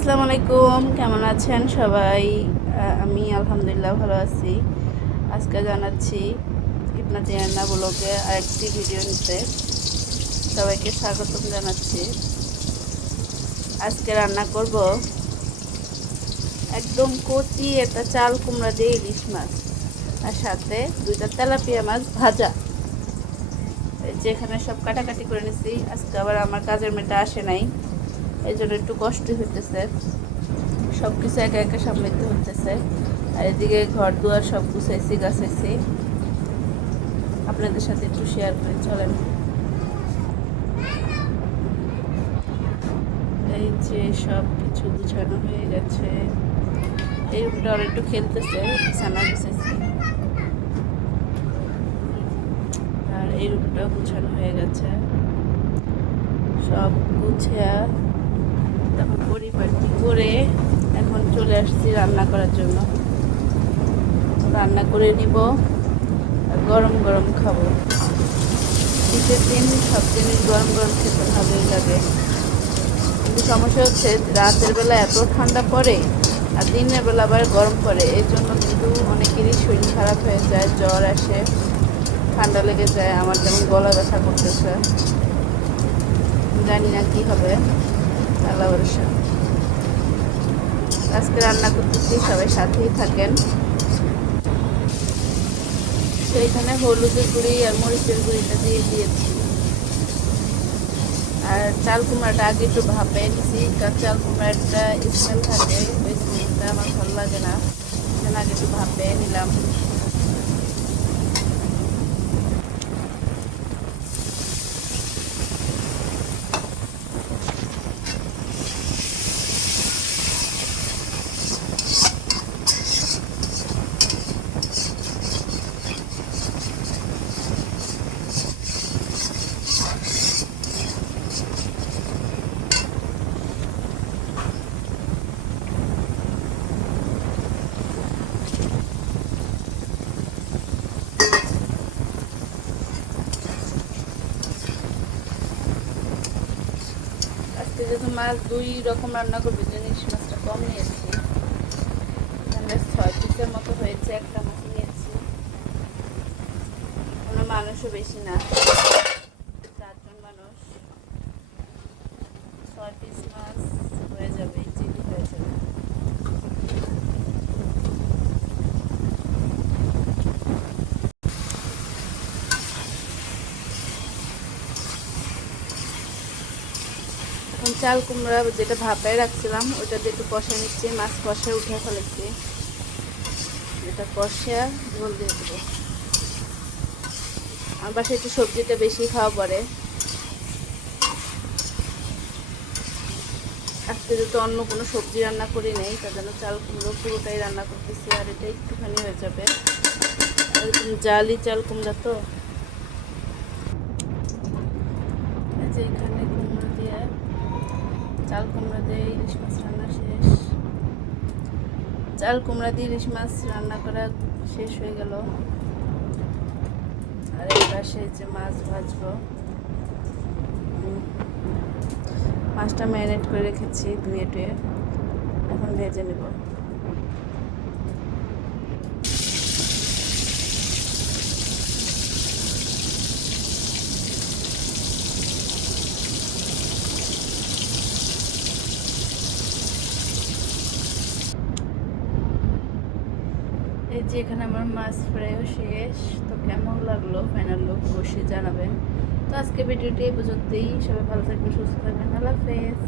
আসসালামু আলাইকুম, কেমন আছেন সবাই? আমি আলহামদুলিল্লাহ ভালো আছি। আজকে জানাচ্ছি ইবনাতি রান্না ব্লগে আরেকটি ভিডিও নিতে সবাইকে স্বাগতম জানাচ্ছি। আজকে রান্না করব একদম কচি একটা চাল কুমড়া দিয়ে ইলিশ মাছ, আর সাথে দুইটা তেলাপিয়া মাছ ভাজা। যেখানে সব কাটাকাটি করে নিছি। আজকে আবার আমার কাজের মেয়েটা আসে নাই, এই জন্য একটু কষ্ট হইতেছে। সব কিছু একা একা সামলাইতে হতেছে। আর এদিকে ঘর দুয়ার সব গুছাইছি গাছাইছি, আপনাদের সাথে একটু শেয়ার করে চলেন। এই যে সব কিছু গুছানো হয়ে গেছে। এই রুমটা আর একটু খেলতেছে, বিছানা গুছাইছি। আর এই রুমটাও গুছানো হয়ে গেছে। সব গুছিয়া তারপর পরিপাটি করে এখন চলে আসছি রান্না করার জন্য। রান্না করে নিব আর গরম গরম খাবো। শীতের দিন সব জিনিস গরম গরম খেতে ভালোই লাগে, কিন্তু সমস্যা হচ্ছে রাতের বেলা এত ঠান্ডা পড়ে আর দিনের বেলা আবার গরম পড়ে। এই জন্য কিন্তু অনেকেরই শরীর খারাপ হয়ে যায়, জ্বর আসে, ঠান্ডা লেগে যায়। আমার যেমন গলা ব্যথা করতেছে, জানি না কি হবে, আল্লাহ ভরসা। আজকে রান্না করতেছি, সবাই সাথেই থাকেন। তো এখানে হলুদের গুঁড়ি আর মরিচের গুঁড়িটা দিয়ে দিয়েছি। আর চাল কুমড়াটা আগে একটু ভাপে নিছি, কারণ চাল কুমড়ার একটা স্মেল থাকে, ওই স্মেলটা আমার ভালো লাগে না। এখানে আগে একটু ভাপে নিলাম। যেহেতু মাছ দুই রকম রান্না করবে, জিনিস মাছটা কম নিয়েছি, এখানে 6 পিসের মতো হয়েছে। একটা মাছ নিয়েছি, আমরা মানুষও বেশি না, 4 জন মানুষ, 6 পিস মাছ হয়ে যাবে, চিলি হয়ে যাবে। এখন চাল কুমড়া যেটা ভাপায় রাখছিলাম ওইটা দিয়ে একটু কষা নিচ্ছি, মাছ কষা উঠে ফেলেছি। এটা কষা ঝোল দিয়ে দেবো। আমার বাসায় একটু সবজিটা বেশি খাওয়া পড়ে। আজকে যেহেতু অন্য কোনো সবজি রান্না করি নেই, তার জন্য চাল কুমড়ো পুরোটাই রান্না করতেছি। আর এটা একটুখানি হয়ে যাবে, এরকম জালি চাল কুমড়া তো। যে এখানে কুমড়ো দিয়ে চাল কুমড়া দিয়ে ইলিশ মাছ রান্না শেষ। চাল কুমড়া দিয়ে ইলিশ মাছ রান্না করা শেষ হয়ে গেল। আর এই পাশে যে মাছ ভাজবো, মাছটা ম্যারিনেট করে রেখেছি ধুয়ে টুয়ে, এখন ভেজে নেব। এই যে এখানে আমার মাছ ফ্রাইও শেষ। তো কেমন লাগলো ফাইনাল লুক অবশ্যই জানাবেন। তো আজকে ভিডিওটি এই পর্যন্তই। সবাই ভালো থাকবেন, সুস্থ থাকবেন, আল্লাহ হাফেজ।